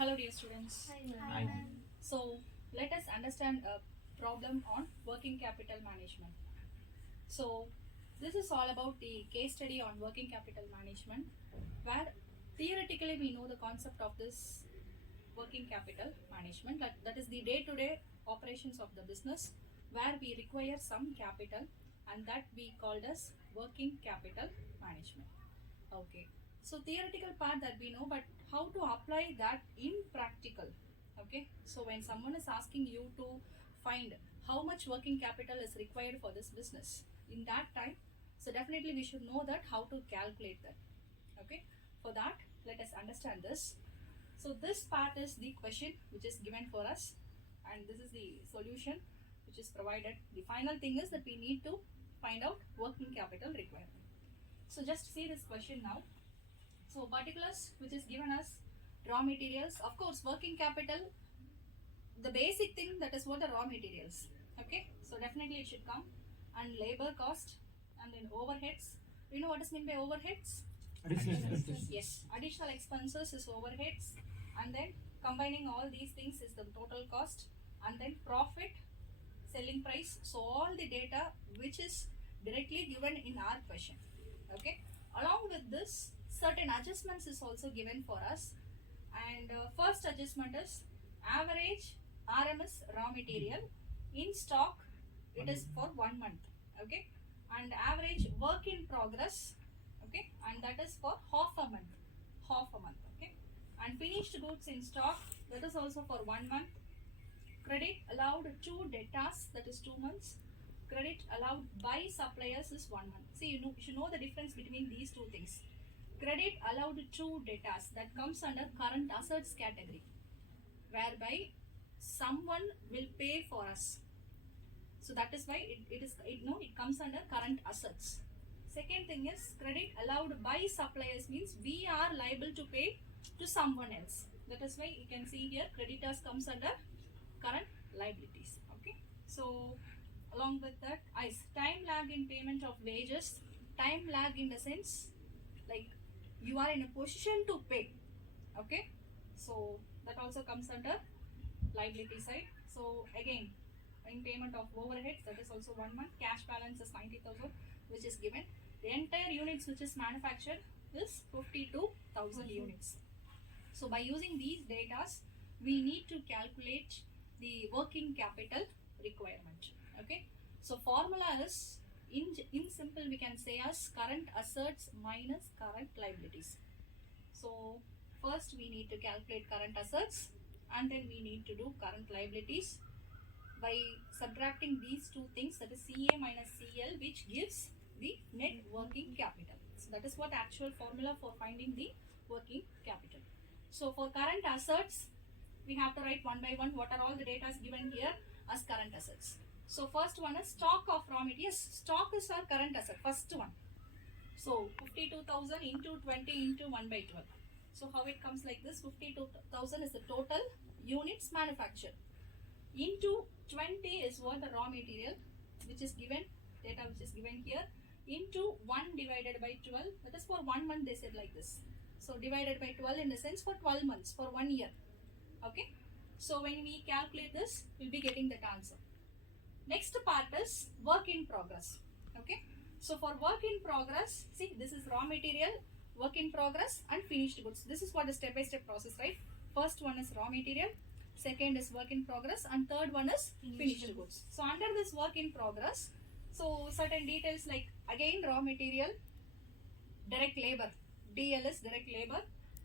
Hello dear students. Hi, Hi. ma'am. So let us understand a problem on working capital management. So this is all about the case study on working capital management where theoretically we know the concept of this working capital management, that is the day-to-day operations of the business where we require some capital, and that we called as working capital management. Okay. So theoretical part that we know, but how to apply that in practical? Okay. So when someone is asking you to find how much working capital is required for this business in that time, so definitely we should know that how to calculate that. Okay. For that, let us understand this. So this part is the question which is given for us, and this is the solution which is provided. The final thing is that we need to find out working capital requirement. So just see this question now. So particulars which is given as raw materials, of course working capital, the basic thing that is what the raw materials. Okay, so definitely it should come, and labor cost, and then overheads. You know what is meant by overheads? Yes, additional expenses is overheads, and then combining all these things is the total cost, and then profit, selling price. So all the data which is directly given in our question. Okay, along with this certain adjustments is also given for us, and first adjustment is average RMS raw material in stock, it is for 1 month. Okay, and average work in progress, okay, and that is for half a month. Okay, and finished goods in stock, that is also for 1 month. Credit allowed to debtors, that is 2 months. Credit allowed by suppliers is 1 month. See, you should know the difference between these two things. Credit allowed to debtors, that comes under current assets category, whereby someone will pay for us. So that is why it comes under current assets. Second thing is credit allowed by suppliers, means we are liable to pay to someone else. That is why you can see here creditors comes under current liabilities. Okay, so along with that, time lag in payment of wages. Time lag in the sense like you are in a position to pay. Okay, so that also comes under liability side. So again, in payment of overheads, that is also 1 month. Cash balance is 90,000, which is given. The entire units which is manufactured is 52,000 units. So by using these data, we need to calculate the working capital requirement. Okay, so formula is in simple we can say as current assets minus current liabilities. So first we need to calculate current assets, and then we need to do current liabilities by subtracting these two things, that is CA minus CL, which gives the net working capital. So that is what actual formula for finding the working capital. So for current assets, we have to write one by one what are all the data given here as current assets. So first one is stock of raw materials. Stock is our current asset, first one. So 52,000 into 20 into 1 by 12. So how it comes like this, 52,000 is the total units manufactured. Into 20 is what the raw material which is given, data which is given here, into 1 divided by 12, that is for 1 month they said like this. So divided by 12 in the sense for 12 months, for 1 year. Okay, so when we calculate this, we'll be getting that answer. Next part is work in progress. Okay, so for work in progress, see this is raw material, work in progress, and finished goods. This is what the step by step process, right? First one is raw material, second is work in progress, and third one is finished goods. So under this work in progress, so certain details like again raw material, direct labor, DL is direct labor,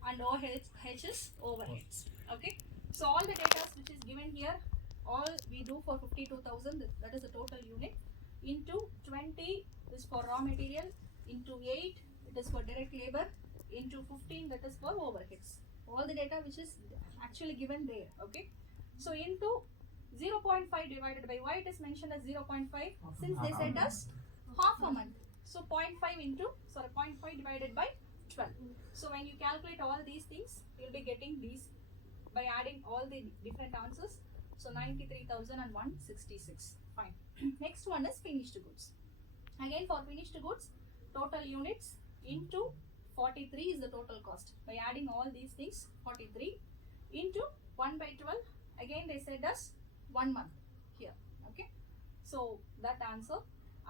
and OH is overheads. Okay, so all the data which is given here, all we do for 52,000, that is the total unit, into 20 is for raw material, into 8 it is for direct labor, into 15 that is for overheads. All the data which is actually given there. Okay, so into 0.5 divided by, why it is mentioned as 0.5, since they said as half a month. So 0.5 divided by 12. So when you calculate all these things, you'll be getting these by adding all the different answers. So 93,166. Fine. Next one is finished goods. Again for finished goods, total units into 43 is the total cost. By adding all these things, 43 into 1 by 12, again they said us 1 month here. Okay, so that answer.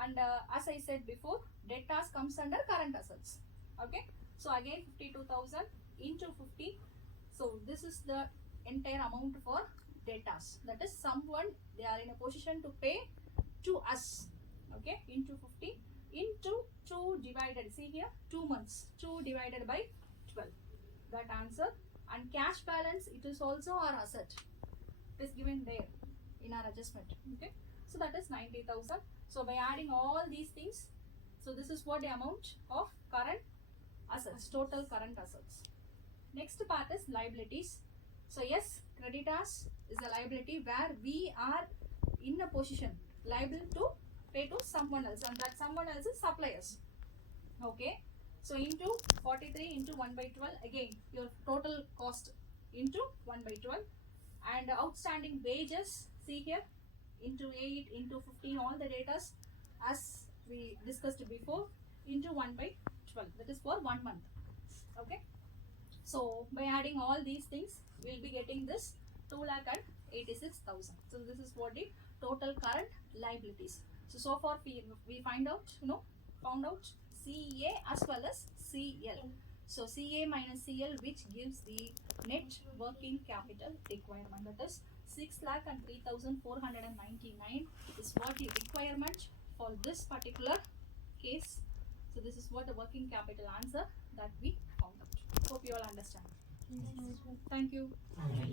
And as I said before, debtors comes under current assets. Okay, so again 52,000 into 50. So this is the entire amount for debtors. That is someone they are in a position to pay to us. Okay, into 50 into 2 divided, see here 2 months, 2 divided by 12. That answer. And cash balance, it is also our asset. It is given there in our adjustment. Okay, so that is 90,000. So by adding all these things, so this is what the amount of current assets, total current assets. Next part is liabilities. So yes, creditors is a liability where we are in a position liable to pay to someone else, and that someone else is suppliers. Okay, so into 43 into 1 by 12, again your total cost into 1 by 12, and outstanding wages, see here into 8 into 15, all the data as we discussed before, into 1 by 12, that is for 1 month. Okay, so by adding all these things, we will be getting this 2,86,000. So this is what the total current liabilities. So far we found out CA as well as CL. So CA minus CL, which gives the net working capital requirement, that is 6,03,499 is what the requirement for this particular case. So this is what the working capital answer that we found out. Hope you all understand. Thank you.